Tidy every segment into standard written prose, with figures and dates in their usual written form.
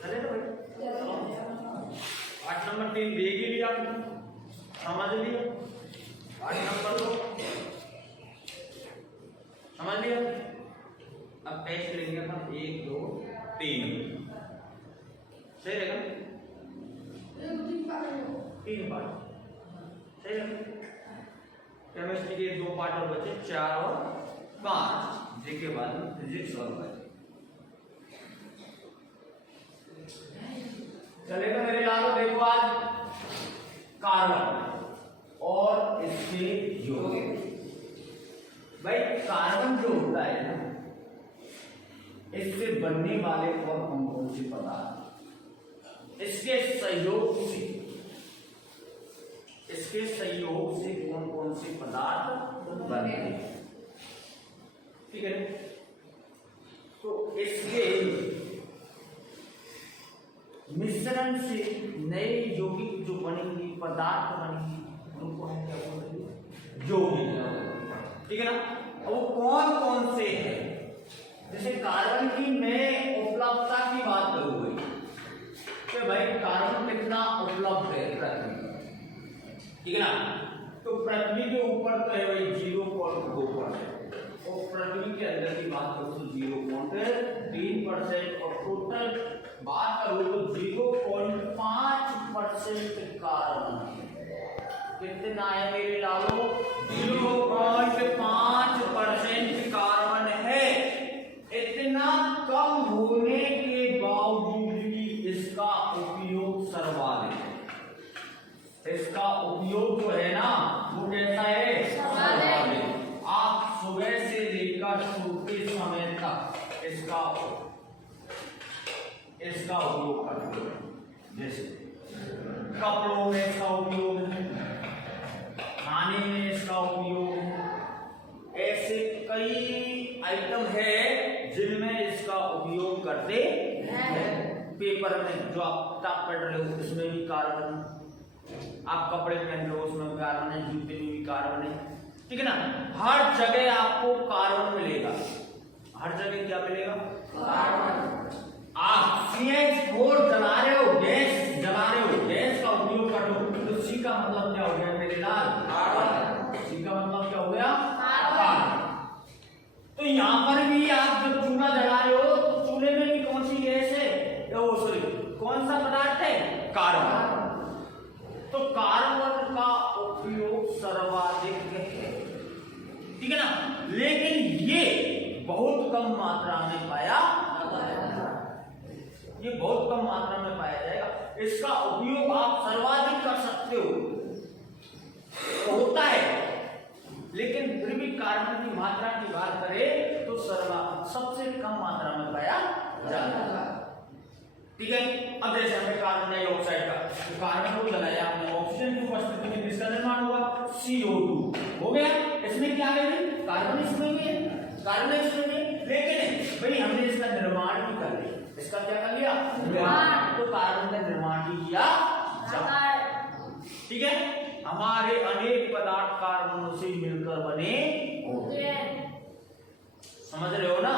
चलेगा भाई? 8 नंबर 3 देख ही लिया, समझ लिया। 8 नंबर 2 समझ लिया। अब टेस्ट लेंगे हम 1 2 3 सही रहेगा? 3 पार्ट सही है। केमिस्ट्री के 2 पार्ट और बचे, 4 और 5 जिसके बाद फिजिक्स और बचे। चलेगा मेरे लालो? देखो आज कार्बन और इसके यौग। भाई कार्बन जो होता है ना, इससे बनने वाले और कौन से पदार्थ इसके सहयोग से कौन से पदार्थ बनते हैं, ठीक है? तो इसके मिश्रण से नए यौगिक जो बनेंगे, पदार्थ बनेंगे, उनको हम क्या बोलेंगे? यौगिक, ठीक है ना? और वो कौन कौन से हैं? जैसे कार्बन की मैं उपलब्धता की बात करूंगी तो भाई कार्बन कितना उपलब्ध है पृथ्वी, ठीक है ना? तो पृथ्वी के ऊपर तो है भाई 0.2%, और पृथ्वी के अंदर की बात करूं तो 0.3%, और टोटल बात करूं तो 0.5% कार्बन है। कितना है मेरे लालो? 0.5% कार्बन है। इतना कम होने के बावजूद भी इसका उपयोग सर्वाधिक है। इसका उपयोग जो है ना वो कैसा है? सर्वाधिक। आप सुबह से लेकर सोते समय तक इसका उपयोग करते हैं। जैसे कपड़ों में इसका उपयोग है, खाने में इसका उपयोग है, ऐसे कई आइटम है जिनमें इसका उपयोग करते हैं। पेपर में जो आप किताब पढ़ रहे हो उसमें भी कार्बन, आप कपड़े पहन रहे हो उसमें भी कार्बन है, जूते में भी कार्बन है, ठीक है ना? हर जगह आपको कार्बन मिलेगा, हर जगह क्या मिलेगा? कार्बन। आप CH4 जला रहे हो, गैस जला रहे हो, गैस का उपयोग कर लो, तो C का मतलब क्या हो गया मेरे लाल? कार्बन। C का मतलब क्या हो गया? कार्बन। तो यहाँ पर भी आप जब चूल्हा जला रहे हो तो चूल्हे में भी कौन सी गैस है? सॉरी, कौन सा पदार्थ है? कार्बन। तो कार्बन का उपयोग सर्वाधिक है, ठीक है ना? लेकिन ये बहुत कम मात्रा में पाया जाएगा। इसका उपयोग आप सर्वाधिक कर सकते हो, तो होता है, लेकिन फिर भी कार्बन की मात्रा की बात करें तो सबसे कम मात्रा में पाया जाता है, ठीक है? अब जैसे हमने कार्बन डाइऑक्साइड का, कार्बन को जलाया आपने, ऑक्सीजन की उपस्थिति में किसका निर्माण हुआ? CO2 हो गया। इसमें क्या है? कार्बन इसमें भी है, कार्बन इसमें भी, लेकिन भाई हमने इसका निर्माण भी कर लिया। इसका क्या कर लिया? निर्माण। तो कार्बन का निर्माण भी किया जाता है, ठीक है? हमारे अनेक पदार्थ कार्बनों से मिलकर बने होते हैं, समझ रहे हो ना?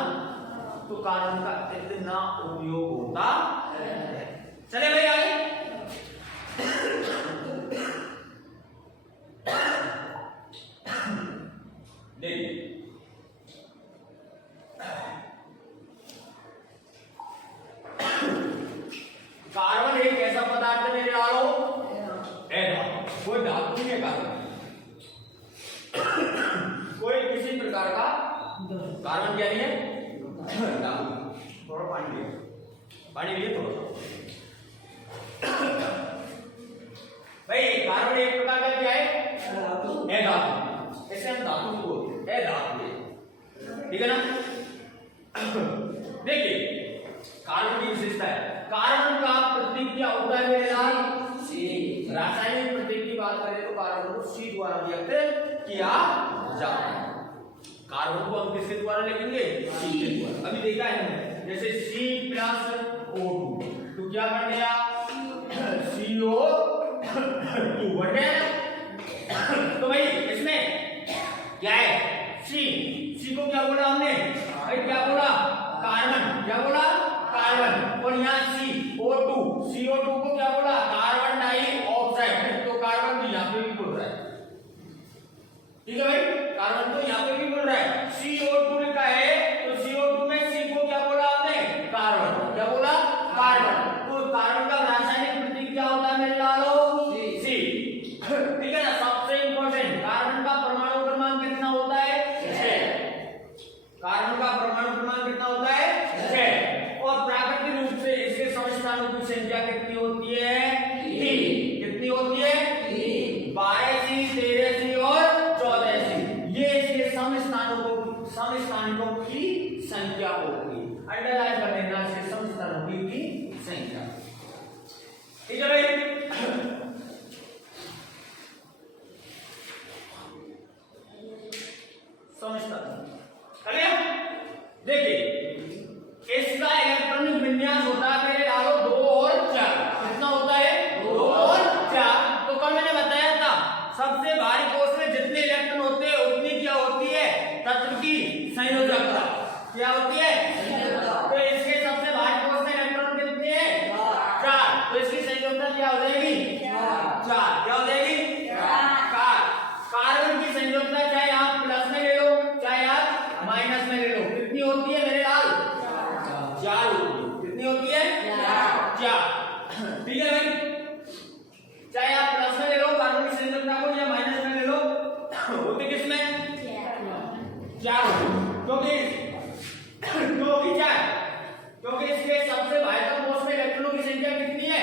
तो कार्बन का इतना उपयोग होता है। चले भाई आगे। देखिए कार्बन एक ऐसा पदार्थ है मेरे लालो, कोई धातु नहीं है कार्बन, कोई किसी प्रकार का कार्बन क्या नहीं है? थोड़ा पानी लिए थोड़ा भाई। कार्बन एक प्रकार का क्या है? धातु। ऐसे हम धातु को बोलते हैं धातु, ठीक है ना? देखिए कार्बन की विशेषता है, कार्बन का प्रतीक क्या होता है मेरे लाल? C। रासायनिक प्रतीक की बात करें तो कार्बन को C द्वारा व्यक्त किया जाता है। कार्बन को हम किसके द्वारा लिखेंगे? C के द्वारा। अभी देखा है हमने, जैसे C+O2 तो क्या बन गया? CO2 बन गया। तो भाई इसमें क्या है? C को क्या बोला हमने? भाई क्या बोला? CO2 को क्या बोला? Carbon dioxide. तो कार्बन भी यहाँ पे भी बोल रहा है, ठीक है भाई, कार्बन तो यहाँ पे भी बोल रहा है। CO2 लिखा है तो CO2 में C को क्या बोला आपने? कार्बन। क्या बोला? कार्बन। तो कार्बन का रासायनिक प्रतीक क्या होता है मेरे लालो? C। ठीक है ना। सबसे इंपॉर्टेंट, कार्बन का परमाणु क्रमांक कितना होता है? 6। कार्बन का परमाणु क्रमांक कितना होता है? 6। और प्राकृतिक रूप से इसके समस्थानों की संख्या कितनी होती है? 3। कितनी होती है? 12C, 13C और 14C। ये इसके समस्थानिकों की संख्या होगी। अंडरलाइन कर लेना इसके समस्थानिकों की संख्या, ठीक है भाई। देखिए इसका इलेक्ट्रॉनिक विन्यास होता है मेरे लालो 2 और 4। कितना होता है? 2 और 4। तो कल मैंने बताया था सबसे भारी कोष में जितने इलेक्ट्रॉन होते हैं उतनी क्या होती है? तत्व की संयोजकता। क्या होती है? तो इसके सबसे भारी कोष में इलेक्ट्रॉन कितने हैं? 4। तो इसकी संयोजकता क्या हो जाएगी? 4। क्या हो जाएगी? 4। कार्बन की संयोजकता चाहे आप प्लस में ले लो चाहे आप माइनस में ले लो, कितनी होती है मेरे लाल? 4 होती है। कितनी होती है? 4। ठीक है भाई, चाहे आप प्लस में ले लो कार्बन की संयोजकता को या माइनस में ले लो, होती किसमें? 4 होती। क्योंकि इसके सबसे भारी कोष में इलेक्ट्रॉनों की संख्या कितनी है?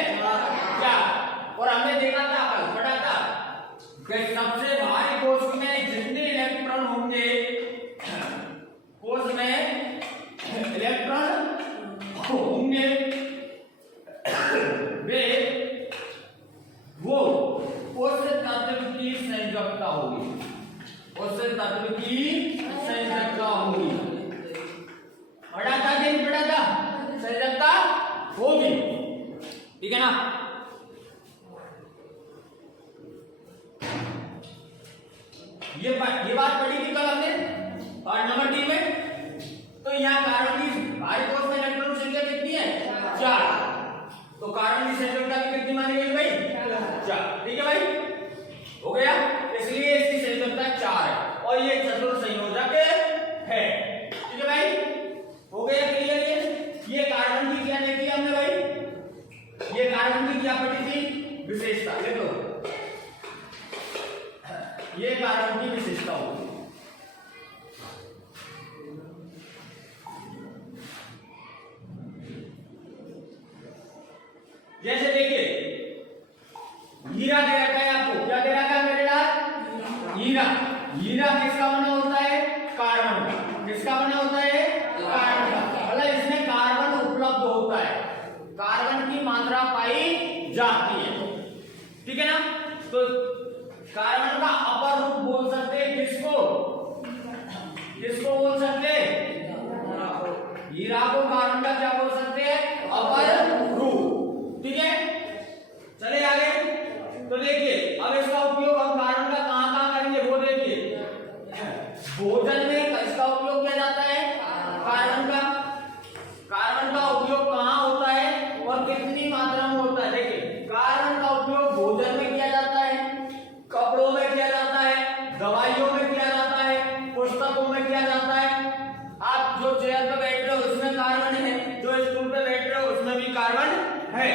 4। और हमने देखा था कल पढ़ा था कि सबसे भारी कोष में जितने इलेक्ट्रॉन होंगे, कोष में इलेक्ट्रॉन होंगे वे वो उस तत्व की संयोजकता होगी। उस तत्व की संयोजकता होगी। पढ़ा था कि नहीं पढ़ा था? संयोजकता होगी, ठीक है ना। ये बात पढ़ी थी कल हमने पार्ट नंबर 3 में। तो यहाँ कार्बन की भारी कोष में इलेक्ट्रॉन संख्या कितनी है? 4। तो कार्बन की संयोजकता भी कितनी मानी गई भाई? 4। ठीक है भाई, हो गया। इसलिए इसकी संयोजकता 4 है और ये चतुर संयोजक है, ठीक है भाई, हो गया क्लियर। ये कार्बन की क्या देखी हमने भाई? ये कार्बन की क्या पढ़ी थी? विशेषता। देखो ये कार्बन की विशेषता होगी। जैसे देखिए हीरा दे रखा है आपको। क्या दे रखा है मेरे लाल? हीरा। हीरा किसका बना होता है? कार्बन का। किसका बना होता है? कार्बन का। मतलब इसमें कार्बन उपलब्ध होता है, कार्बन की मात्रा पाई जाती है, ठीक है ना। तो कार्बन का अपर रूप बोल सकते हैं किसको? किसको बोल सकते हैं? हीरा को कार्बन का क्या बोल सकते हैं? अपर रूप, ठीक है। चले आगे। तो देखिए अब इसका उपयोग हम कार्बन का कहां करेंगे वो देखिए। भोजन में इसका उपयोग किया जाता है कार्बन का। कार्बन का उपयोग कहां होता है और कितनी मात्रा में होता है? देखिए कार्बन का उपयोग भोजन में किया जाता है, कपड़ों में किया जाता है, दवाइयों में किया जाता है, पुस्तकों में किया जाता है। आप जो चेयर पे बैठ रहे हो उसमें कार्बन है, जो स्टूल पे बैठ रहे हो उसमें भी कार्बन है,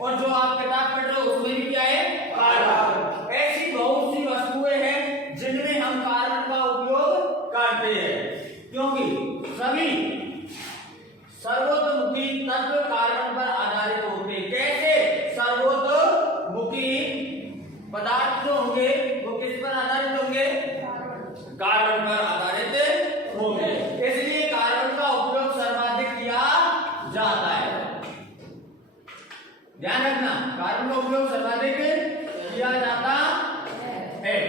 और जो आप किताब पढ़ रहे हो उसमें भी क्या है? कार्बन। ऐसी बहुत सी वस्तुएं हैं जिनमें हम कार्बन का उपयोग करते हैं, क्योंकि सभी सर्वतोमुखी तत्व कार्बन पर आधारित होते हैं। कैसे? सर्वतोमुखी पदार्थ जो होंगे वो किस पर आधारित होंगे? कार्बन पर आधारित होंगे। इसलिए कार्बन का उपयोग सर्वाधिक किया जाता है। ध्यान रखना, कार्बन का उपयोग सर्वाधिक किया जाता है।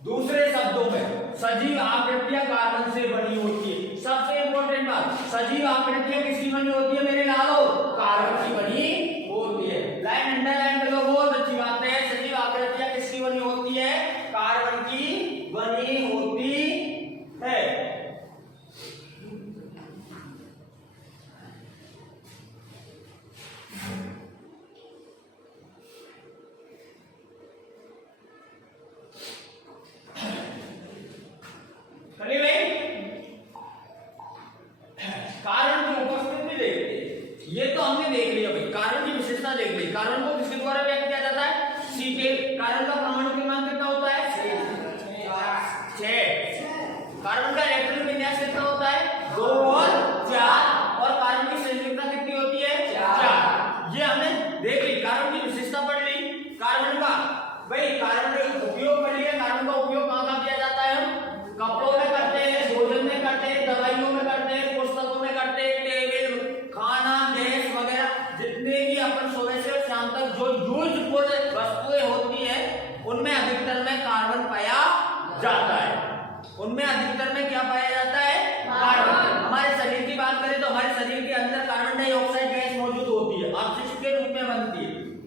दूसरे शब्दों में सजीव आकृतियां कार्बन से बनी होती है। सबसे इंपॉर्टेंट बात, सजीव आकृतियां किसकी बनी होती है मेरे लालो? कार्बन की बनी होती है। लाइन अंडरलाइन कर लो, बहुत अच्छी बात है। सजीव आकृतियां किसकी बनी होती है? कार्बन की बनी होती है।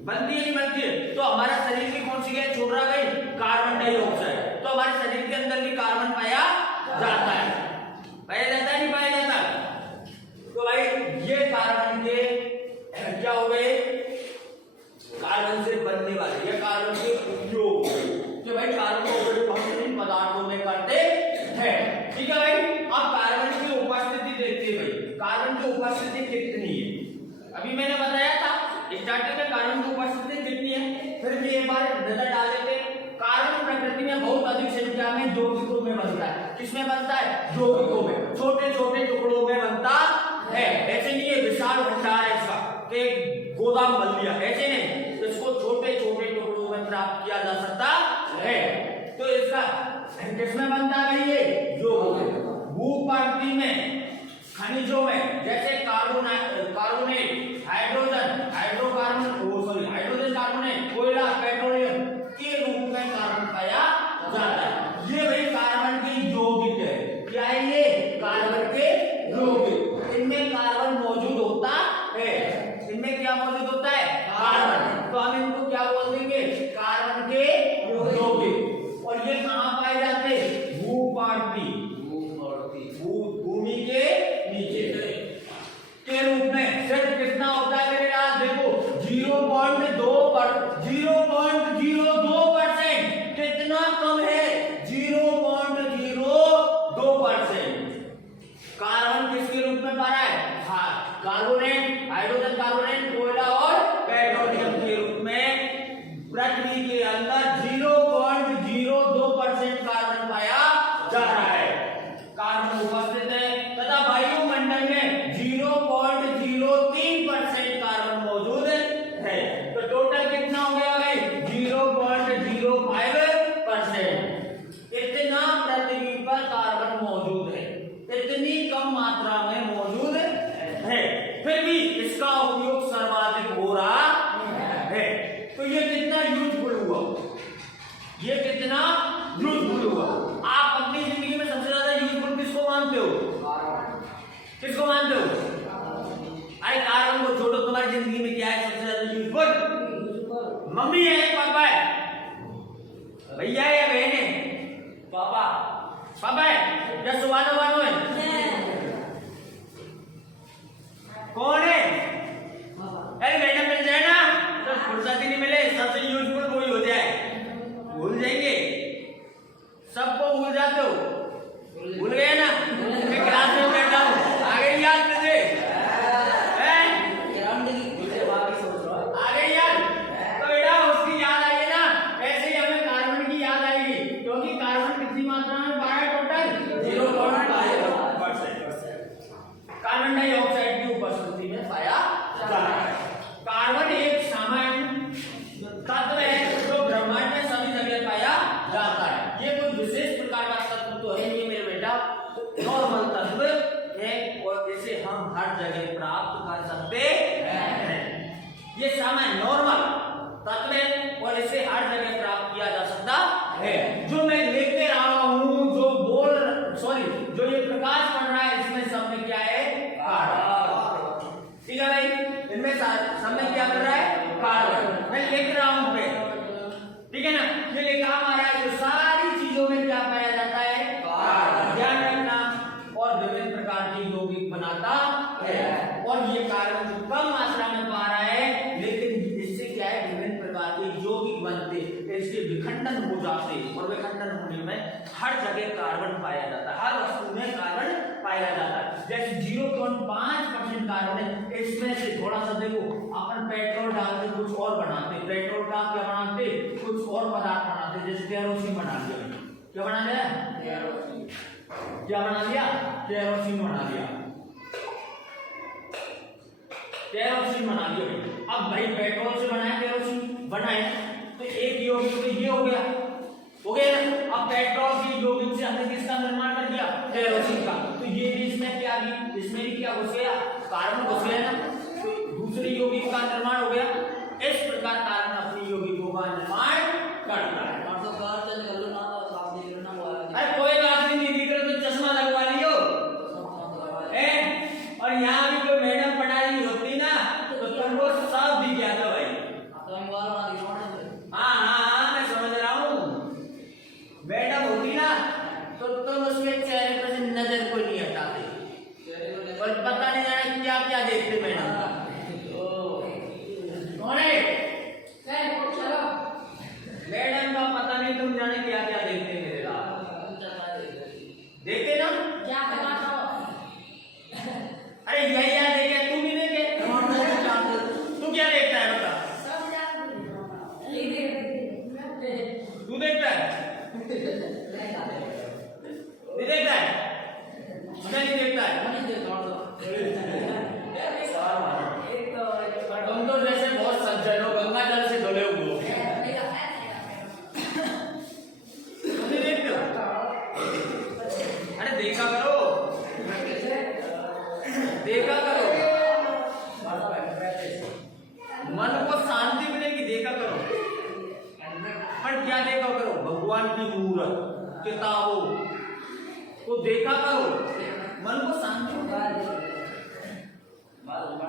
बनती है नहीं बनती है? तो हमारा शरीर की कौन सी गैस छोड़ रहा है? Carbon dioxide. तो हमारे शरीर के अंदर भी कार्बन पाया जाता है, पाया जाता है नहीं पाया जाता? तो भाई ये कार्बन के क्या हो गए? कार्बन से बनने वाले, ये कार्बन के उपयोग कि भाई कार्बन का उपयोग हम इन पदार्थों में करते हैं। ठीक है भाई। अब कार्बन की उपस्थिति देखते हैं भाई, कार्बन की उपस्थिति कितनी है? अभी मैंने बताया था स्टार्टिंग में कार्बन की उपस्थिति कितनी है, फिर भी एक बार नजर डाल लेते। कार्बन प्रकृति में बहुत अधिक संख्या में यौगिकों में बनता है। किसमें बनता है? यौगिकों में, छोटे छोटे टुकड़ों में बनता है। ऐसे नहीं है विशाल भंडार है इसका कि गोदाम बन लिया, ऐसे नहीं, इसको छोटे छोटे टुकड़ों में प्राप्त किया जा सकता है। तो इसका किसमें बनता है भाई? ये यौगिक में, भूपर्वतीय में, खनिजों में, जैसे कार्बोनेट, हाइड्रोजन, हाइड्रोजन कार्बोनेट, कोयला, पेट्रोलियम के रूप में कार्बन पाया जाता है। ये भाई कार्बन के यौगिक है। क्या है ये? कार्बन के यौगिक। इनमें कार्बन मौजूद होता है। इनमें क्या मौजूद होता है? कार्बन। तो हम इनको क्या बोल देंगे? कार्बन के यौगिक। और ये कहाँ पाए जाते हैं? भूपर्वतीय, भूमि के नीचे के रूप में। सिर्फ कितना होता है मेरे यार? देखो 0.02%। कितना कम है? 0.02%। कार्बन किसके रूप में पा रहा है? हाँ, कार्बोनेट, हाइड्रोजन कार्बोनेट, कोयला और पेट्रोलियम के रूप में पृथ्वी के अंदर 0.02% कार्बन पाया जा रहा है। कार्बन उपस्थित है तथा वायुमंडल में 0.03% कार्बन मौजूद है। तो टोटल कितना हो गया भाई? 0.05%। इतना पृथ्वी पर कार्बन मौजूद है, इतनी कम मात्रा में मौजूद है, फिर भी इसका उपयोग सर्वाधिक हो रहा है। तो ये कितना यूजफुल हुआ? ये कितना यूजफुल हुआ? आप अपनी जिंदगी में सबसे ज्यादा यूजफुल किसको मानते हो? किसको मानते हो? अरे कार्बन को छोड़ो, तुम्हारी जिंदगी में क्या है सबसे ज्यादा यूजफुल? मम्मी है, पापा है, भैया है या बहन है? पापा। पापा है या सुबानो बानो है? कौन है? अरे मैडम मिल जाए ना तो फुर्सत ही नहीं मिले, सबसे यूजफुल कोई हो जाए, भूल जाएंगे, सबको भूल जाते हो। भूल गए ना? मैं क्लास में बैठा हूँ, आ गई याद तुझे? आ गई याद? तो बेटा उसकी याद आई है ना, ऐसे ही हमें कार्बन की याद आएगी, क्योंकि कार्बन कितनी मात्रा में पाया है? टोटल 0.5%। कार्बन डाइऑक्साइड की उपस्थिति में पाया जाता है। कार्बन एक सामान्य तत्व है जो ब्रह्मांड में सभी जगह पाया जाता है। ये कोई विशेष प्रकार का तत्व तो है नहीं मेरे बेटा, नॉर्मल तत्व है और इसे हम हर जगह प्राप्त कर सकते हैं। ये सामान्य नॉर्मल तत्व है और इसे हर जगह प्राप्त किया जा सकता है। जो मैं लेके रहा हूँ, जो ये प्रकाश पड़ रहा है, इसमें सब में क्या है? कार्बन। ठीक है भाई, इनमें सब में क्या कर रहा है? कार्बन। मैं लिख रहा हूं पे, ठीक है ना? ये लिखा हमारा है, जो सारी चीजों में क्या पाया जाता है? कार्बन। ध्यान रखना। और विभिन्न प्रकार के यौगिक बनाता है। और ये कार्बन जो कम मात्रा में पा रहा है, लेकिन इससे क्या है? विभिन्न प्रकार के यौगिक बनते, इसके विखंडन हो जाते, और विखंडन होने में हर जगह कार्बन पाया जाता है, हर वस्तु में कार्बन पाया जाता है। जैसे 0.5% कार्बन है, इसमें से थोड़ा सा देखो, अपन पेट्रोल डालते कुछ और बनाते, पेट्रोल का क्या बनाते? कुछ और पदार्थ बनाते, जैसे केरोसिन बना लिया। क्या बना लिया? क्या बना लिया? केरोसिन बना लिया, केरोसिन बना लिया। अब भाई पेट्रोल से बनाया, केरोसिन बनाए, तो एक यौगिक तो ये हो गया ना? अब पेट्रोल की यौगिक से हमने किसका निर्माण कर दिया? केरोसिन का। तो ये भी इसमें क्या भी? इसमें भी क्या घुस गया? कार्बन घुस गया ना, तो दूसरे यौगिक का निर्माण हो गया। इस प्रकार कार्बन अपनी यौगिकों का निर्माण करता है। अरे कोई बात नहीं दिख रहा तो चश्मा लगवा लियो। और यहाँ भी कोई मैडम पढ़ाई होती ना तो तुमको सब दिख जाता भाई। पर पता नहीं जाना क्या क्या देखते मैडम। कौन है मैडम का पता नहीं, तुम जाने क्या क्या देखते मेरे लाल। देखते ना क्या करना। अरे यही देखे, तू भी देखे, तू क्या देखता है बता। तू देखता है नहीं देखता है, नहीं देखता है। तुम तो जैसे बहुत सज्जन हो, गंगा जल से धुले हुए हो। तुम नहीं देखते हो? अरे देखा करो, देखा करो, मन को शांति मिलेगी। देखा करो, पर क्या देखा करो, भगवान की मूर्त, किताबों को देखा करो, मन को शांति।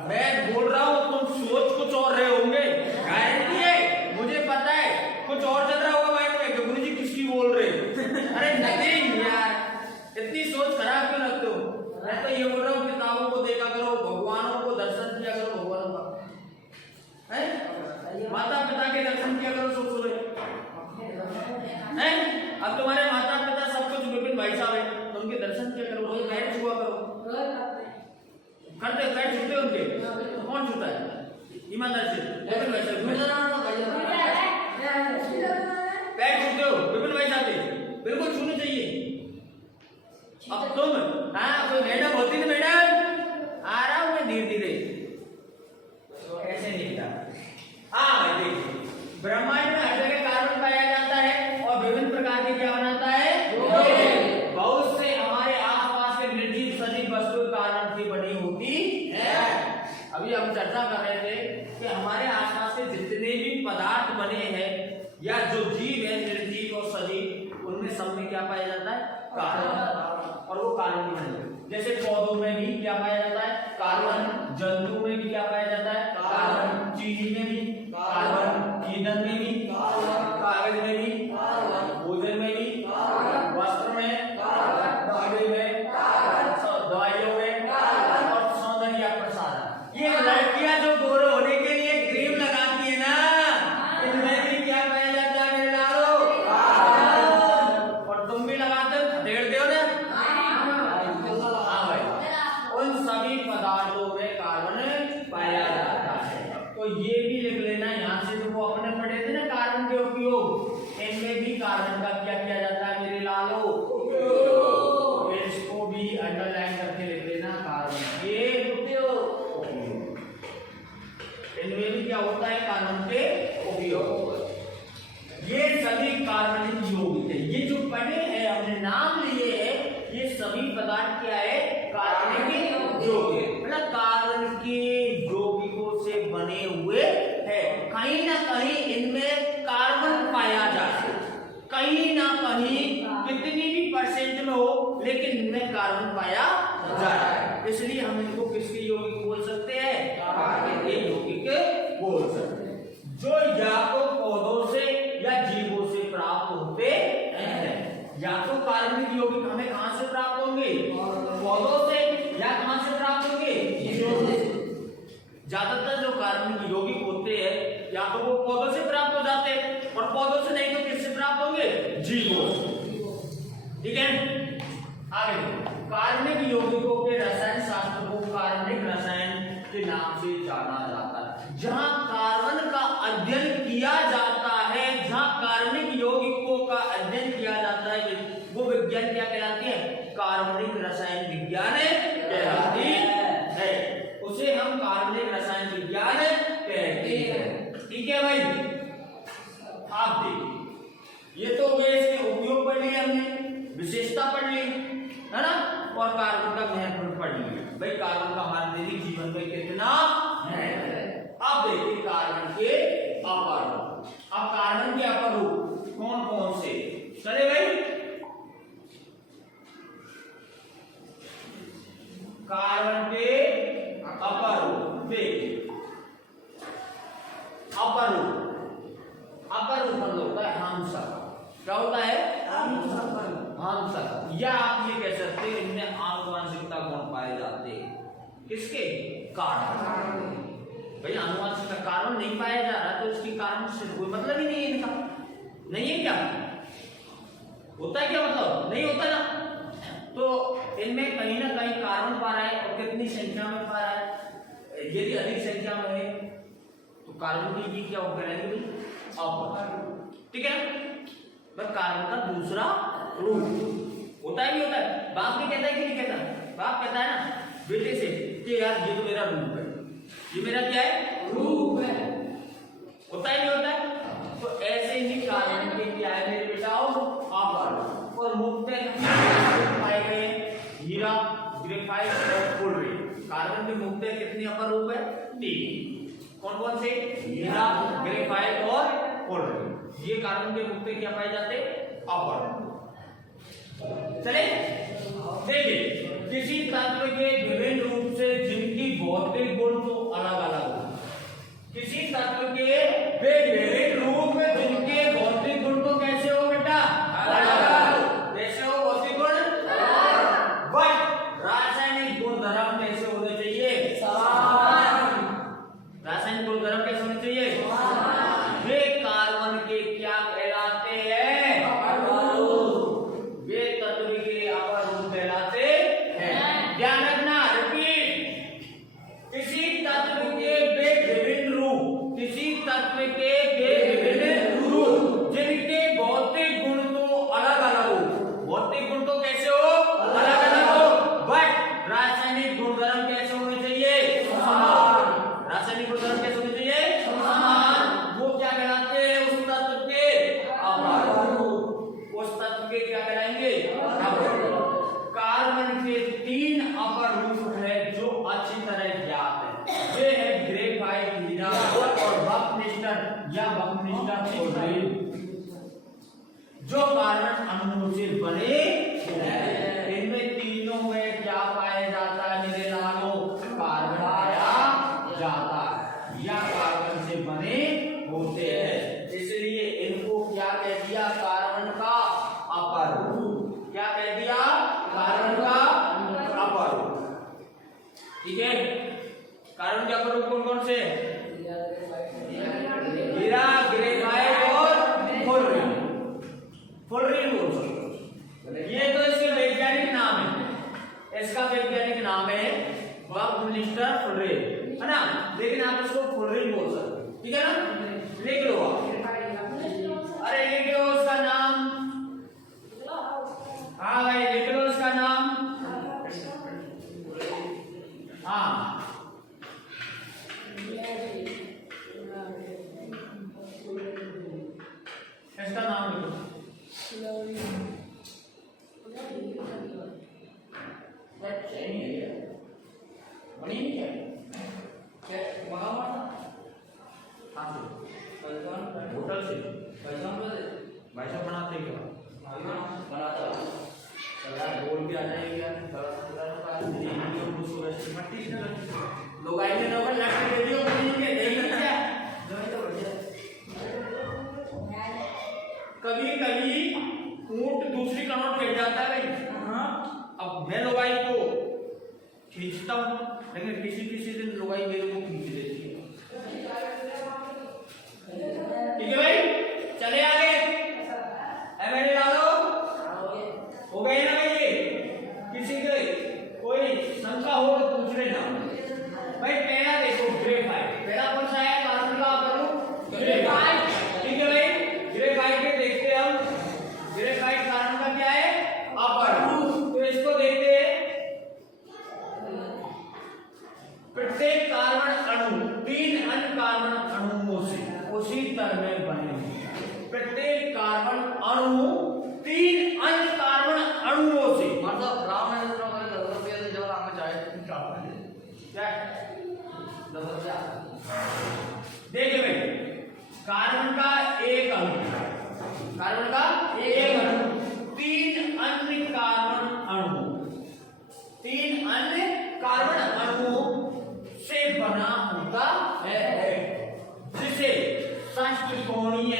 मैं बोल रहा हूँ, तुम सोच कुछ और रहे होंगे, गारंटी है, मुझे पता है कुछ और चल रहा होगा माइंड में कि गुरुजी किसकी बोल रहे। अरे नथिंग यार, इतनी सोच खराब क्यों रखते हो। मैं तो ये बोल रहा हूँ, किताबों को देखा करो, भगवानों को दर्शन किया करो, भगवानों का है, माता पिता के दर्शन किया करो, सुख सुबह है। अब तुम्हारे माता पिता सब कुछ विपिन भाई साहब है, तो उनके दर्शन किया करो, रोज पैर छुआ करो। करते पैर छूते उनके, कौन छूता है ईमानदार से? विपिन भाई साहब पैर छूते हो विपिन भाई साहब के, बिल्कुल छूने चाहिए। अब तुम हाँ कोई मैडम होती थी, मैडम आ रहा हूँ मैं धीरे धीरे, ऐसे नहीं था। हाँ भाई देखिए, ब्रह्मांड में हर जगह कार्बन पाया जाता है और विभिन्न प्रकार के क्या बनाता है, बहुत से हमारे आसपास के निर्जीव सजीव वस्तु कार्बन की बनी होती है। अभी हम चर्चा कर रहे थे कि हमारे आसपास के जितने भी पदार्थ बने हैं या जो जीव है, निर्जीव और सजीव, उनमें सब में क्या पाया जाता है, कार्बन। और वो कार्बन की बने, जैसे पौधों में भी क्या पाया जाता है, कार्बन। जंतु में भी क्या पाया जाता है, कार्बन। चीनी में भी कार्बन, ईंधन में भी कार्बन, कागज में भी कार्बन, भोजन में भी कार्बन, वस्त्र में कार्बन, धागे में कार्बन, दवाइयों में कार्बन और सौंदर्य प्रसाधन। ये लड़कियां जो गोरे होने के लिए क्रीम लगाती है ना, इनमें भी क्या पाया जाता है मेरे लालो, कार्बन। और तुम भी लगाते हो, खदेड़ते हो ना। हाँ भाई, उन सभी पदार्थों में कार्बन पाया जाता है। तो ये भी लिख लेना यहाँ से, जो वो अपने पढ़े थे ना कार्बन के उपयोग, इनमें भी कार्बन का क्या किया जाता है मेरे लालो, उपयोग। इसको भी अंडरलाइन करके लिख लेना, कार्बन के उपयोग। इनमें भी क्या होता है, कार्बन के उपयोग। ये सभी कार्बनिक यौगिक है, ये जो पढ़े हैं हमने नाम लिए हैं, ये सभी पदार्थ क्या है, कार्बनिक यौगिक, मतलब कार्बन के यौगिकों से बने हुए हैं। कहीं ना कहीं इनमें कार्बन पाया जाता है, कहीं ना कहीं कितनी भी परसेंट में हो, लेकिन इनमें कार्बन पाया जा रहा है। इसलिए हम इनको किसके यौगिक बोल सकते हैं, कार्बन के यौगिक बोल सकते हैं, जो या तो पौधों से या जीवों से प्राप्त होते हैं। या तो कार्बनिक यौगिक हमें कहां से प्राप्त होंगे, पौधों से, या कहां से प्राप्त होंगे, जीवों से। ज्यादातर जो कार्बनिक यौगिक होते हैं या तो वो पौधों से प्राप्त हो जाते हैं, और पौधों से नहीं तो किससे प्राप्त होंगे, जीवों से। ठीक है, आगे कार्बनिक यौगिकों के रसायन शास्त्र को कार्बनिक रसायन के नाम से जाना जाता है। जहां कार्बन का अध्ययन किया जाता है, जहां कार्बनिक यौगिकों का अध्ययन किया जाता है, वो विज्ञान क्या कहलाती है, कार्बनिक रसायन विज्ञान कहलाती है। उसे हम कार्बनिक रसायन विज्ञान कहते हैं। ठीक है भाई, आप देखिए, ये तो गए इसके उपयोग पढ़ लिए हमने, विशेषता पढ़ ली है ना, और कार्बन का महत्व पढ़ लिया। भाई कार्बन का हमारे दैनिक जीवन में कितना है। अब देखिए कार्बन के अपर रूप। अब कार्बन के अपर रूप कौन कौन से चले भाई, कार्बन के अपर रूप देखिए, अपर रूप मतलब होता है हांसक। क्या होता है, हांसक। या आप ये कह सकते हैं इनमें आनुवांशिकता गुण पाए जाते हैं। किसके? कार्बन। भाई अनुवांशिक का कार्बन नहीं पाया जा रहा तो उसकी कार्बन से कोई मतलब ही नहीं है इनका, नहीं है क्या? होता है क्या मतलब? नहीं होता ना। तो इनमें कहीं ना कहीं कार्बन पा रहा है और कितनी संख्या में पा रहा है? यदि अधिक संख्या में है तो कार्बन की क्या करेंगे? अप, ठीक है ना। कार्बन का दूसरा रूप होता है, भी होता है। बाप भी कहता है कि नहीं कहता? बाप कहता है ना बेटे से कि यार ये तो मेरा रूप है, ये मेरा क्या है? रूप है। होता है नहीं होता है? तो ऐसे ही कार्बन के क्या है मेरे बेटाओ? अपर। और मुक्त पाए गए हीरा, ग्रेफाइट और फ्लोरीन। कार्बन के मुक्त कितने अपर रूप है? 3। कौन कौन से? हीरा, ग्रेफाइट और फ्लोरीन। ये कार्बन के मुक्त क्या पाए जाते? अपर। चले देखिए, किसी तत्व के विभिन्न रूप से जिनकी भौतिक गुण तो अलग अलग हो, किसी तत्व के विभिन्न रूप में जिनके भौतिक गुण तो कैसे हो बेटा? अलग अलग। कैसे हो भौतिक गुण? बट रासायनिक गुणधर्म कैसे होने चाहिए? समान। रासायनिक गुणधर्म कैसे होने चाहिए? समान। वे कार्बन के क्या कहलाते हैं? वे तत्व के अपर रूप कहलाते हैं। ध्यान रखना, रिपीट। किसी तत्व के विभिन्न रूप, किसी तत्व के विभिन्न रूप जिनके भौतिक गुण तो अलग अलग हो। भौतिक गुण तो कैसे हो? अलग अलग हो। बट रासायनिक गुणधर्म कैसे होने चाहिए? समान। रासायनिक गुणधर्म कैसे होने चाहिए? समान। वो क्या कहलाते हैं? उस तत्व के अपर रूप। उस तत्व के क्या कहलाएंगे? कार्बन के 3 अपर रूप है जो अच्छी तरह ज्ञात है। वे है ग्रेफाइट, हीरा और बकनिस्टर या बकनिस्टर फ्लोरीन, जो कार्बन अणुओं से बने हैं। इनमें तीनों में क्या पाया जाता है मेरे लालों? कार्बन पाया जाता है या कार्बन से बने होते हैं। इसलिए इनको क्या कह दिया? कार्बन का अपर रूप। क्या कह दिया? कार्बन का अपर रूप। ठीक है। कार्बन के अपर रूप कौन कौन से? हीरा, ग्रेफाइट और फ्लोरीन। फ्लोरीन बोल सकते। ये तो इसके वैज्ञानिक नाम है, इसका वैज्ञानिक नाम है बकनिस्टर फ्लोरीन, है ना। लेकिन आप इसको फ्लोरीन बोल सकते, ठीक है ना। लिख लो आप। अरे लिख लो उसका नाम। हाँ भाई लिख लो उसका नाम। हाँ इसका नाम लिखो। बनी नहीं क्या? क्या मंगा हुआ था? हाँ होटल से। भाई साहब बनाते क्या? बनाता बोल के आ जाएगा। लोग आएंगे ना लड़के वीडियो बनाएंगे, देखेंगे क्या? कभी कभी ऊंट दूसरी कनौट कट जाता है भाई। अब मैं लोगाई को खींचता हूँ, लेकिन किसी दिन लोगाई मेरे को खींच देती है। ठीक है भाई, चले आगे। मेरे लालो हो गए ना भाई? किसी के कोई शंका हो तो पूछ लेना भाई। पहला देखो ग्रेफाइट। पहला कौन सा है? कार्बन का अपर रूप ग्रेफाइट। ठीक है भाई, ग्रेफाइट के देखते हैं हम। ग्रेफाइट कार्बन का क्या है? अपर रूप। तो इसको देखते हैं। प्रत्येक कार्बन अणु 3 अन्य कार्बन अणुओं से उसी तरह में बने हैं। प्रत्येक कार्बन अणु 3 अन्य कार्बन अणुओं से, मतलब देखिए भाई, कार्बन का एक अणु, कार्बन का एक अणु 3 अन्य कार्बन अणु, 3 अन्य कार्बन अणुओं से बना होता है, जिसे षष्ठकोणीय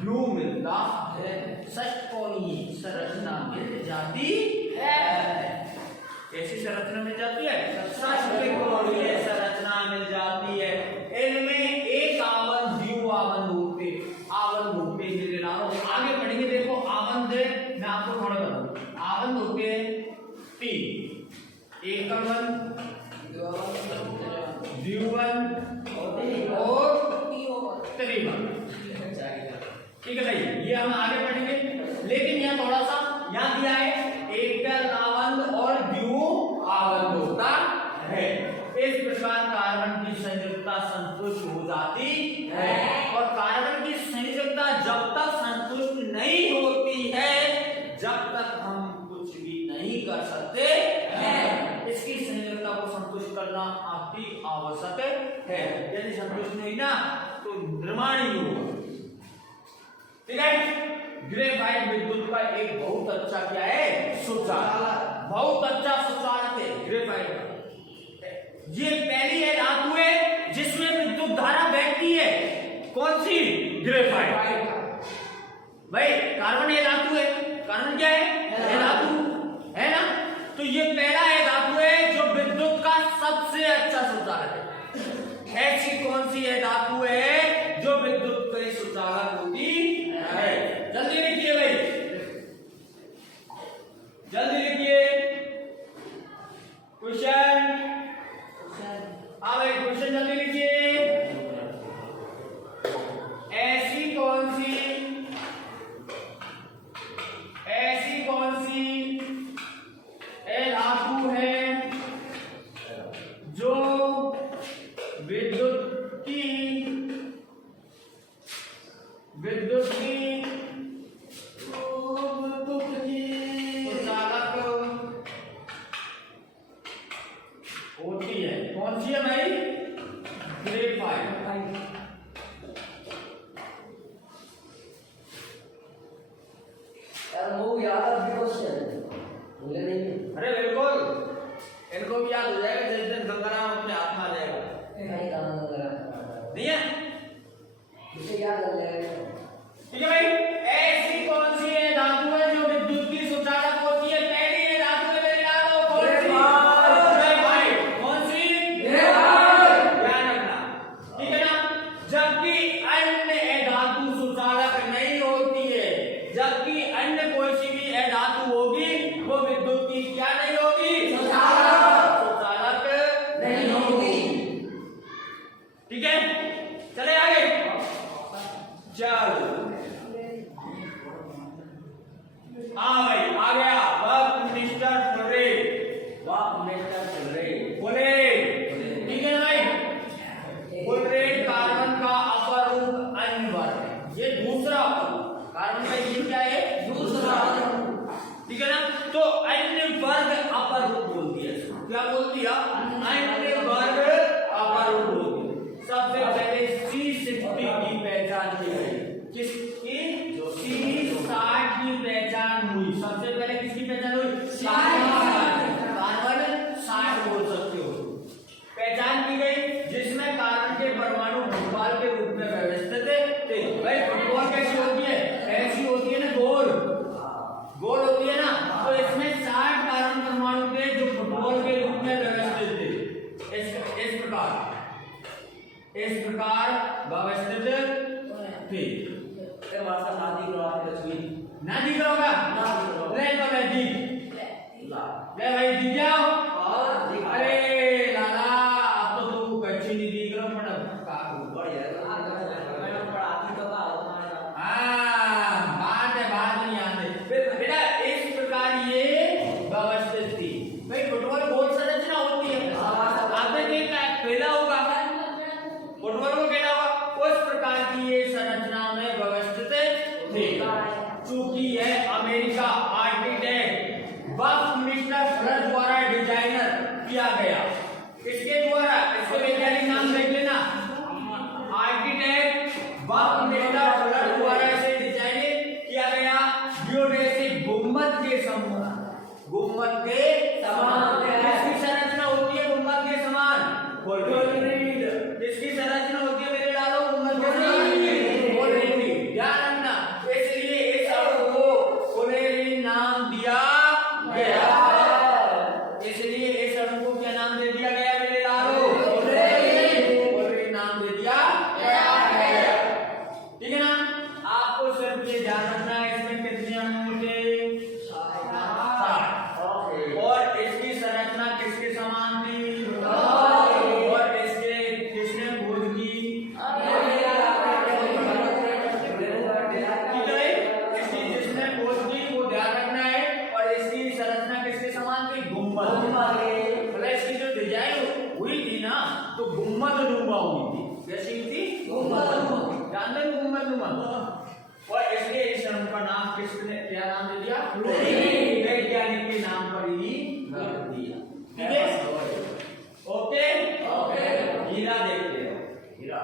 व्यू मिलता है। षष्ठकोणीय संरचना मिल जाती है। कैसी संरचना मिल जाती है? षटकोणीय संरचना मिल जाती है। इनमें एक आवन द्विआवन होते मेरे नाम आगे पढ़ेंगे। देखो आवन दे मैं आपको थोड़ा बताऊं। आवन होते हैं 3, एकवन, द्विवन और त्रिवन। ठीक है भाई, ये हम आगे पढ़ेंगे। लेकिन यहाँ थोड़ा सा यहाँ दिया है एकल आवन और द्विआवन होता है। इस प्रकार कार्बन की संयोजकता संतुष्ट हो जाती है। और कार्बन की संयोजकता जब तक संतुष्ट नहीं होती है, जब तक हम कुछ भी नहीं कर सकते हैं। इसकी संयोजकता को संतुष्ट करना आपकी आवश्यक है। यदि संतुष्ट नहीं ना तो निर्माण ही होगा। ठीक है, ग्रेफाइट विद्युत का एक बहुत अच्छा क्या है? सुचालक, बहुत अच्छा सुचालक है ग्रेफाइट। ये पहली है धातु है जिसमें विद्युत धारा बहती है। कौन सी? ग्रेफाइट। भाई कार्बन ये धातु है, कार्बन क्या है? ये धातु है ना। तो ये पहला है धातु है जो विद्युत का सबसे अच्छा सुचालक है। ऐसी कौन सी है धातु है जो विद्युत का सुचालक होती है? जल्दी लिखिए भाई, जल्दी लिखिए क्वेश्चन। हाँ भाई क्वेश्चन जल्दी लिखिए। ऐसी कौन सी धातु है जो विद्युत की सुचालक होती है? कौन सी है भाई? ग्रेफाइट। अरे बिल्कुल, इनको भी याद हो जाएगा जिस दिन गंगाराम अपने हाथ में आ जाएगा। नहीं है? ठीक है भाई, ऐसी कौन सी है धातु है जो विद्युत की सुचालक होती है? पहली है धातु है मेरे यादों, कौन सी? ग्रेफाइट। कौन सी? ग्रेफाइट। ध्यान रखना, ठीक है ना। जबकि अन्य धातु सुचालक नहीं होती है, जबकि अन्य कोई सी भी धातु होगी वो विद्युत की क्या नहीं होगी? सुचालक नहीं होगी। ठीक है, चले आगे। चलो हाँ भाई आ गया। वक्त मिस्टर फुलरेट। ठीक है ना भाई? फुलरेट कार्बन का अपर रूप अन्य वर्ग, ये दूसरा कार्बन का ये क्या है? दूसरा। ठीक है ना। तो अन्य वर्ग अपर रूप बोल दिया। क्या बोल दिया? अन्य वर्ग अपर रूप बोल दिया। सबसे पहले C60 की पहचान की गई। किसकी? C60 की पहचान हुई। सबसे पहले किसकी पहचान हुई? कार्बन 60 बोल सकते हो। पहचान की गई जिसमें कार्बन के परमाणु फुटबॉल के रूप में व्यवस्थित थे। भाई फुटबॉल कैसी होती है? ऐसी होती है ना, गोल होती है ना। तो इसमें 60 कार्बन परमाणु थे जो फुटबॉल के रूप में व्यवस्थित थे। इस प्रकार व्यवस्थित थे। ना दिख रहा होगा? ले भाई दिख जाओ। अरे लाला अब तो तू कच्ची नहीं दिख रहा। बात नहीं आते बेटा। इस प्रकार ये व्यवस्थित थी। भाई फुटबॉल गोल संरचना होती है, आपने देखा खेला होगा, फुटबॉल को खेला होगा। उस प्रकार की ये संरचना में व्यवस्थित थी। चूंकि यह अमेरिका आर्किटेक्ट बकमिस्टर फ्लड द्वारा डिजाइनर किया गया। किसके द्वारा? इसके वैज्ञानिक नाम देख लेना, आर्किटेक्ट बकमिस्टर फ्लड द्वारा इसे डिजाइन किया गया। जियोडेसिक गुंबद के समान किसकी संरचना होती है? गुंबद के समान। किसकी संरचना होती है मेरे लालो? गुंबद के समान। ध्यान रखना, इसलिए इस अणु को फुलेरिन नाम दिया गया। इसलिए गुम्बदनुमा हुई थी। कैसी हुई थी? गुम्बदनुमा। जानते हैं गुम्बदनुमा? और इसलिए इस रंग का नाम किसने क्या नाम दे दिया? वैज्ञानिक के नाम पर ही रख दिया। ठीक है? Okay okay. हीरा देखते हैं। हीरा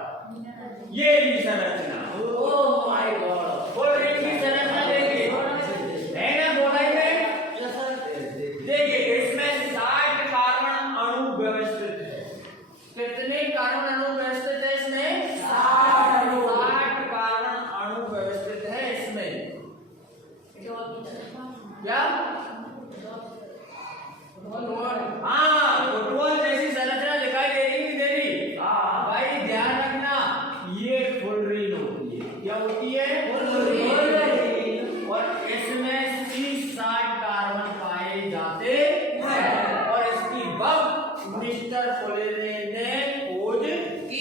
ये भी संरचना। Oh my God. बोल रही थी संरचना देखिए है ना, बोला ही है। देखिए इसमें 60 कार्बन अणु व्यवस्थित है। कितने कार्बन अणु व्यवस्थित है इसमें? 60 कार्बन अणु व्यवस्थित है इसमें। क्या? हाँ, फुटबॉल जैसी संरचना दिखाई दे रही कि दे रही? भाई ध्यान रखना, ये फुल रिंग होती है। क्या होती है? Full ring. और इसमें 60 कार्बन पाए जाते हैं और इसकी बग मिस्टर फुलेरे ने खोज की।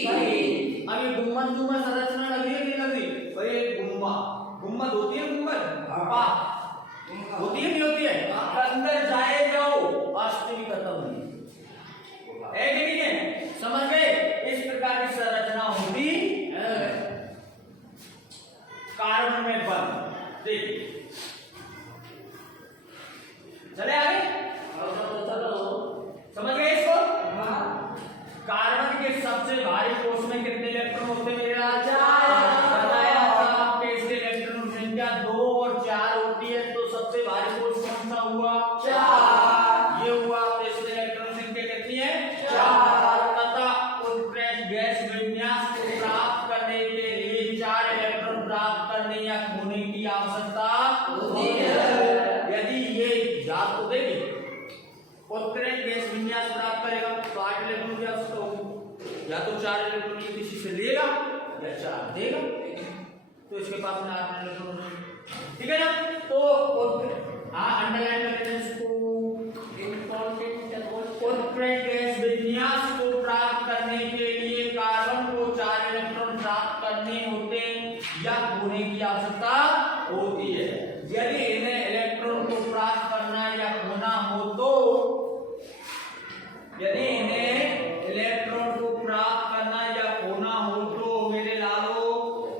अभी गुम्बद संरचना लग रही है नहीं लग रही? भाई गुम्बद होती है, गुम्बद होती है नहीं होती है? अंदर जाए जाओ वास्तविक खत्म नहीं है कि नहीं है? समझ गए? इस प्रकार की संरचना होती है कार्बन में बंद। देखिए चले आगे, समझ गए इसको? कार्बन के सबसे भारी कोष में कितने इलेक्ट्रॉन होते हैं मेरे लाल? 4। बताया था आपके इसके इलेक्ट्रॉन संख्या 2 और 4 होती है। तो सबसे भारी कोष कौन सा हुआ? 4। ये हुआ। तो इसमें इलेक्ट्रॉन संख्या कितनी है? 4। तथा उत्कृष्ट गैस विन्यास को प्राप्त करने के लिए 4 इलेक्ट्रॉन प्राप्त करने या खोने की आवश्यकता होती है। यदि ये याद तो देगी उत्कृष्ट गैस विन्यास प्राप्त करेगा तो 8 इलेक्ट्रॉन की आवश्यकता होगी। या तो 4 इलेक्ट्रॉन किसी से लेगा या 4 देगा। तो इसके पास में 8 इलेक्ट्रॉन है। ठीक है ना? तो अंडरलाइन कर लेते हैं इसको। उत्कृष्ट गैस विन्यास को प्राप्त करने के लिए कार्बन को 4 इलेक्ट्रॉन प्राप्त करने होते या खोने की आवश्यकता होती है। यदि इन्हें इलेक्ट्रॉन को प्राप्त करना या खोना हो तो यदि इन्हें इलेक्ट्रॉन को प्राप्त करना या खोना हो तो मेरे लालो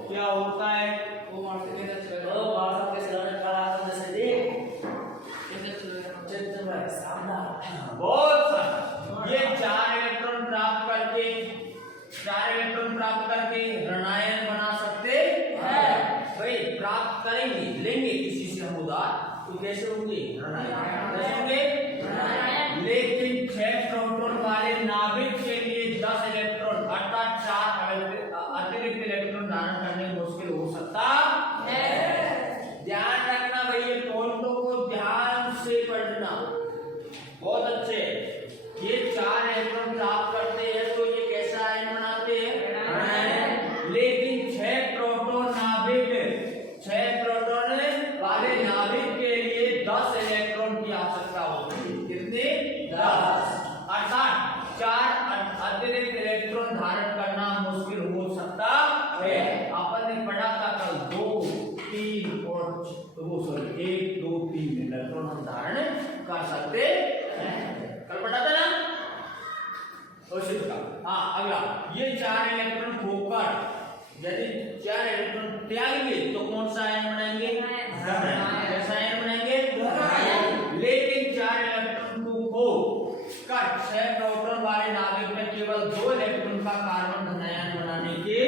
क्या होता है? वो मारते देना चाहिए। ओ बात के सामने खड़ा कर जैसे देख चित्र में सामना बहुत ये 4 इलेक्ट्रॉन प्राप्त करके ऋणायन बना सकते हैं। भाई प्राप्त करेंगे, लेंगे किसी से हम उधार तो कैसे होंगे? ऋणायन। लेकिन 6 प्रोटॉन वाले नाभिक के लिए 10 इलेक्ट्रॉन अर्थात 4 अतिरिक्त इलेक्ट्रॉन धारण करने मुश्किल हो सकता है। ध्यान रखना भाई, ये पॉइंटों को ध्यान से पढ़ना बहुत अच्छे। ये 4 इलेक्ट्रॉन प्राप्त करते हैं तो ये कैसा आयन बनाते हैं? लेकिन 6 प्रोटॉन वाले नाभिक के लिए 10 इलेक्ट्रॉन की आवश्यकता होती है। कितने? 10। अर्थात 4 अतिरिक्त इलेक्ट्रॉन धारण करना मुश्किल हो सकता है। अपन ने पढ़ा था कल 2, 3 और 1, 2, 3 इलेक्ट्रॉन हम धारण कर सकते हैं। कल पढ़ा था ना? हाँ, अगला ये 4 इलेक्ट्रॉन खोकर यदि 4 इलेक्ट्रॉन त्यागेंगे तो कौन सा आयन बनाएंगे? कैसा आयन बनाएंगे? लेकिन 4 इलेक्ट्रॉन को खोकर 6 प्रोटॉन वाले नाभिक में केवल 2 इलेक्ट्रॉन का कार्बन धनायन बनाने के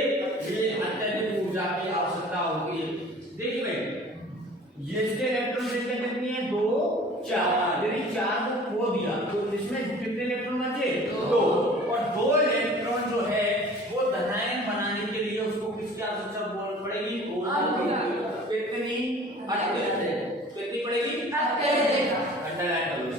लिए अत्यधिक ऊर्जा की आवश्यकता होगी। देखिए भाई, ये इसके इलेक्ट्रॉन संख्या कितनी है? 2, 4। यदि 4 को खो दिया तो इसमें कितने इलेक्ट्रॉन बचे? 2। और 2 इलेक्ट्रॉन जो है वो धनायन बनाने के लिए उसको किसकी आवश्यकता पड़ेगी? कितनी? कितनी पड़ेगी? अंडरलाइन कर लो।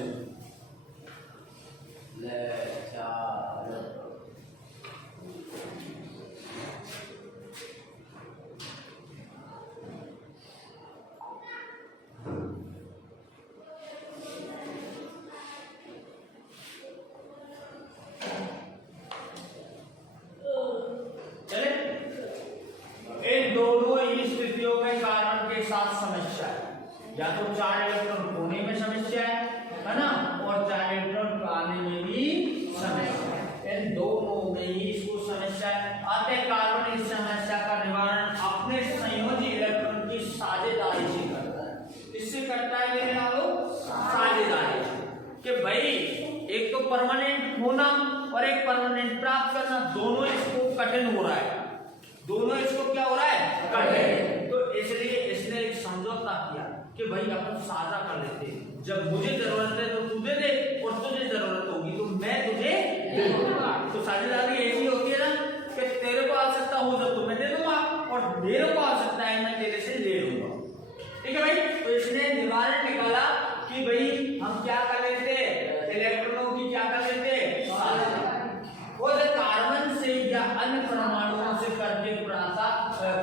समस्या है, या तो 4 इलेक्ट्रॉन खोने में समस्या है ना, और 4 इलेक्ट्रॉन पाने में भी समस्या है। इन दोनों में ही छोड़ना और एक परमानेंट प्राप्त करना, दोनों इसको कठिन हो रहा है, दोनों इसको क्या हो रहा है, कठिन। तो इसलिए इसने एक समझौता किया कि भाई अपन साझा कर लेते हैं, जब मुझे जरूरत है तो तुझे दे और तुझे जरूरत होगी तो मैं तुझे दे दूंगा। तो साझेदारी ऐसी होती है ना कि तेरे को आवश्यकता हो तो मैं दे दूंगा और मेरे को आवश्यकता है मैं तेरे से ले लूंगा। ठीक है भाई, तो इसने निवारण निकाला कि भाई हम क्या कर लेते, इलेक्ट्रॉनों की क्या कर लेते, और कार्बन से या अन्य परमाणुओं से करके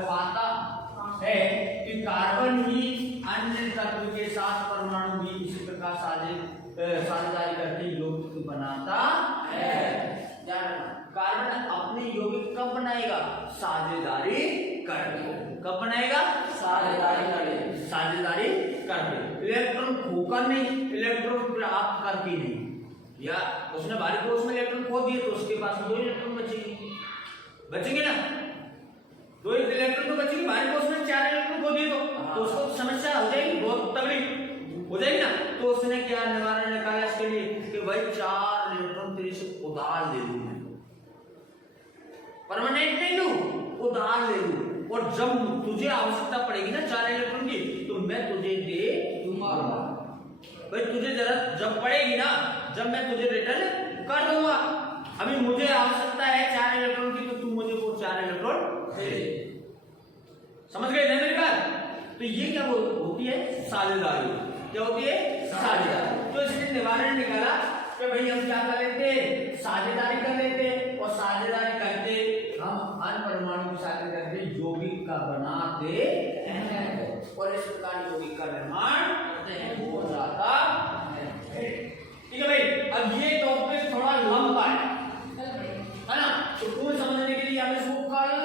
पाता है कि कार्बन ही अन्य तत्व के साथ परमाणु भी इसी प्रकार साझेदारी करके यौगिक बनाता है। कार्बन अपने यौगिक कब बनाएगा, साझेदारी करके। कब बनाएगा, साझेदारी करके, साझेदारी करके। इलेक्ट्रॉन खोकर नहीं, इलेक्ट्रॉन प्राप्त करके नहीं। या उसने बाहरी कोष में इलेक्ट्रॉन खो दिए तो उसके पास 2 इलेक्ट्रॉन बचेंगे ना, 2 इलेक्ट्रॉन तो बचेंगे। बाहरी कोष में 4 इलेक्ट्रॉन खो दिए तो उसको समस्या हो जाएगी, बहुत तगड़ी हो जाएगी ना। तो उसने क्या निवारण निकाला इसके लिए कि भाई 4 इलेक्ट्रॉन तेरे से उधार ले लूं, परमानेंट नहीं लूं, उधार ले लूं, और जब तुझे आवश्यकता पड़ेगी ना 4 इलेक्ट्रॉन की तो मैं तुझे दे दूंगा। भाई तुझे जरूरत जब पड़ेगी ना, जब मैं तुझे रिटर्न कर दूंगा। अभी मुझे आवश्यकता है 4 इलेक्ट्रॉन की तो तू मुझे वो 4 इलेक्ट्रॉन दे दे। समझ गए ना मेरी बात? तो ये क्या होती है, साझेदारी। क्या होती है, साझेदारी। तो इसने निवारण निकाला कि भाई हम क्या कर लेते, साझेदारी कर लेते, और साझेदारी करते हम अन्य परमाणु के साथ करके यौगिक का बनाते हैं, और इस प्रकार यौगिक का निर्माण हो जाता